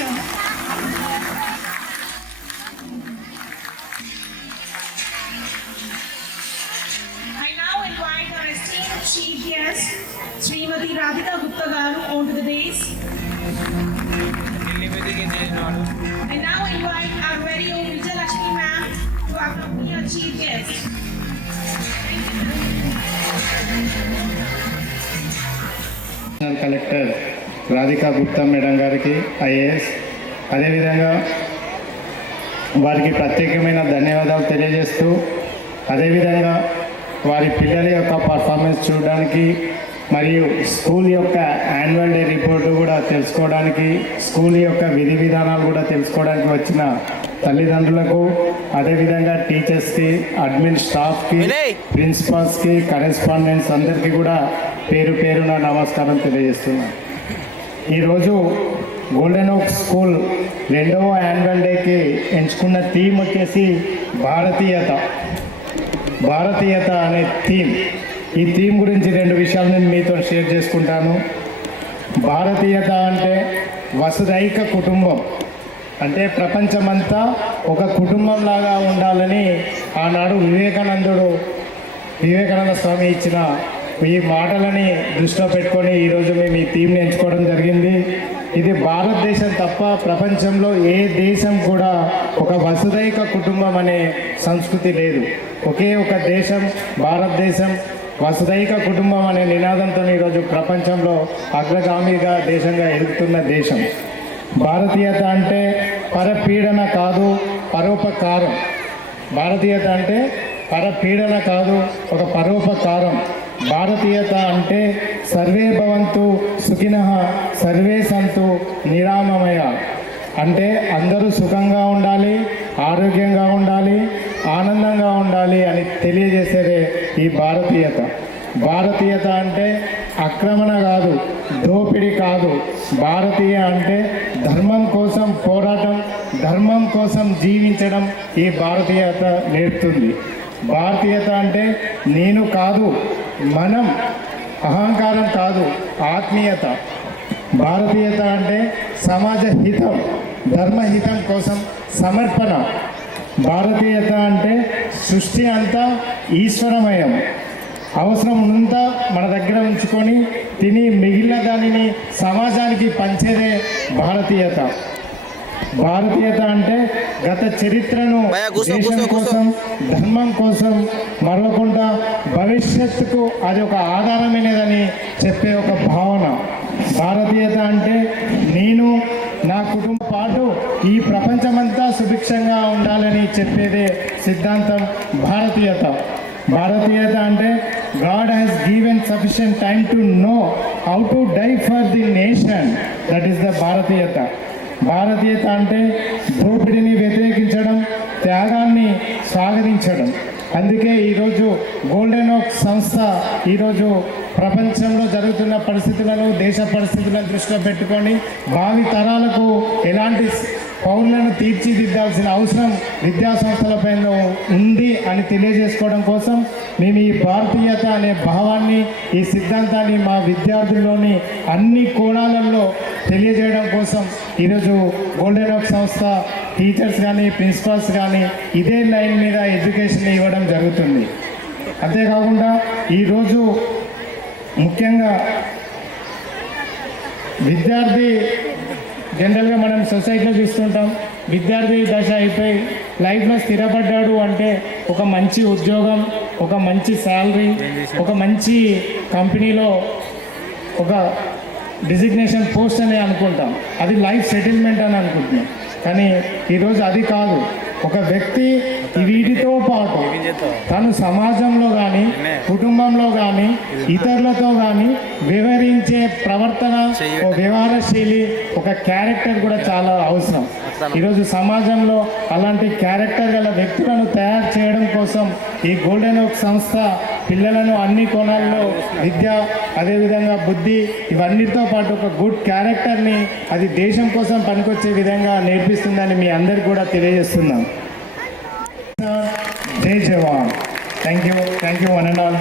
sir. I now invite our esteemed chief guest, Srimati Radhika Gupta garu, onto the dais. I now invite our very own Vijay Lakshmi ma'am to accompany our chief guest. Collector Radhika Gupta madam గారికి IAS, అదేవిధంగా వారికి ప్రత్యేకమైన ధన్యవాదాలు తెలియజేస్తూ, అదేవిధంగా వారి పిల్లల యొక్క పర్ఫార్మెన్స్ చూడడానికి మరియు స్కూల్ యొక్క యాన్యువల్ డే రిపోర్టు కూడా తెలుసుకోవడానికి, స్కూల్ యొక్క విధి విధానాలు కూడా తెలుసుకోవడానికి వచ్చిన తల్లిదండ్రులకు, అదేవిధంగా టీచర్స్కి, అడ్మిన్ స్టాఫ్కి, ప్రిన్సిపాల్స్కి, కరెస్పాండెంట్స్ అందరికీ కూడా పేరు పేరున నమస్కారం తెలియజేస్తున్నాను. ఈరోజు గోల్డెన్ ఓక్ స్కూల్ 2వ యాన్యువల్ డేకి ఎంచుకున్న థీమ్ వచ్చేసి భారతీయత అనే థీమ్. ఈ థీమ్ గురించి 2 విషయాలు నేను మీతో షేర్ చేసుకుంటాను. భారతీయత అంటే వసుదైక కుటుంబం, అంటే ప్రపంచమంతా ఒక కుటుంబంలాగా ఉండాలని ఆనాడు వివేకానంద స్వామి ఇచ్చిన ఈ మాటలని దృష్టిలో పెట్టుకొని ఈరోజు మేము ఈ థీమ్ని ఎంచుకోవడం జరిగింది. ఇది భారతదేశం తప్ప ప్రపంచంలో ఏ దేశం కూడా ఒక వసుదైక కుటుంబం అనే సంస్కృతి లేదు. ఒకే ఒక దేశం భారతదేశం, వసుదైక కుటుంబం అనే నినాదంతో ఈరోజు ప్రపంచంలో అగ్రగామిగా దేశంగా ఎదుగుతున్న దేశం. భారతీయత అంటే పరపీడన కాదు, పరోపకారం. భారతీయత అంటే పరపీడన కాదు, ఒక పరోపకారం. భారతీయత అంటే సర్వే భవంతు సుఖినః సర్వే సంతు నిరామమయ, అంటే అందరూ సుఖంగా ఉండాలి, ఆరోగ్యంగా ఉండాలి, ఆనందంగా ఉండాలి అని తెలియజేసేదే ఈ భారతీయత. భారతీయత అంటే ఆక్రమణ కాదు, దోపిడీ కాదు. భారతీయ అంటే ధర్మం కోసం పోరాటం, ధర్మం కోసం జీవించడం ఈ భారతీయత నేర్పుతుంది. భారతీయత అంటే నేను కాదు, మనం, అహంకారం కాదు, ఆత్మీయత. భారతీయత అంటే సమాజ హితం, ధర్మహితం కోసం సమర్పణ. భారతీయత అంటే సృష్టి అంతా ఈశ్వరమయం, అవసరం ఉన్నంతా మన దగ్గర ఉంచుకొని తిని మిగిలిన దానిని సమాజానికి పంచేదే భారతీయత. భారతీయత అంటే గత చరిత్రను దేశం కోసం, ధర్మం కోసం మరవకుండా భవిష్యత్తుకు అది ఒక ఆధారమైనదని చెప్పే ఒక భావన. భారతీయత అంటే నేను, నా కుటుంబం పాటు ఈ ప్రపంచమంతా సుభిక్షంగా ఉండాలని చెప్పేదే సిద్ధాంతం భారతీయత. భారతీయత అంటే god has given sufficient time to know how to die for the nation, that is the భారతీయత. భారతీయత అంటే దోపిడీని వ్యతిరేకించడం, త్యాగాన్ని స్వాగతించడం. అందుకే ఈరోజు గోల్డెన్ ఓక్ సంస్థ ఈరోజు ప్రపంచంలో జరుగుతున్న పరిస్థితులను, దేశ పరిస్థితులను దృష్టిలో పెట్టుకొని భావి తరాలకు ఎలాంటి పౌరులను తీర్చిదిద్దాల్సిన అవసరం విద్యా సంస్థలపైన ఉంది అని తెలియజేసుకోవడం కోసం మేము ఈ భారతీయత అనే భావాన్ని, ఈ సిద్ధాంతాన్ని మా విద్యార్థుల్లోని అన్ని కోణాలలో తెలియజేయడం కోసం ఈరోజు గోల్డెన్ ఓక్ సంస్థ టీచర్స్ కానీ, ప్రిన్సిపాల్స్ కానీ ఇదే లైన్ మీద ఎడ్యుకేషన్ ఇవ్వడం జరుగుతుంది. అంతేకాకుండా ఈరోజు ముఖ్యంగా విద్యార్థి, జనరల్గా మనం సొసైటీలో చూస్తుంటాం, విద్యార్థి దశ అయిపోయి లైఫ్లో స్థిరపడ్డాడు అంటే ఒక మంచి ఉద్యోగం, ఒక మంచి శాలరీ, ఒక మంచి కంపెనీలో ఒక డిజిగ్నేషన్ పోస్ట్ అని అనుకుంటాం, అది లైఫ్ సెటిల్మెంట్ అని అనుకుంటున్నాం. కానీ ఈరోజు అది కాదు. ఒక వ్యక్తి వీటితో పాటు తను సమాజంలో కానీ, కుటుంబంలో కానీ, ఇతరులతో కానీ వివరించే ప్రవర్తన, వ్యవహారశైలి, ఒక క్యారెక్టర్ కూడా చాలా అవసరం. ఈరోజు సమాజంలో అలాంటి క్యారెక్టర్ గల వ్యక్తులను తయారు చేయడం కోసం ఈ గోల్డెన్ ఓక్ సంస్థ పిల్లలను అన్ని కోణాల్లో విద్య, అదేవిధంగా బుద్ధి, ఇవన్నిటితో పాటు ఒక గుడ్ క్యారెక్టర్ని అది దేశం కోసం పనికొచ్చే విధంగా నేర్పిస్తుందని మీ అందరికి కూడా తెలియజేస్తున్నాం. జై జవాన్. Thank you one and all.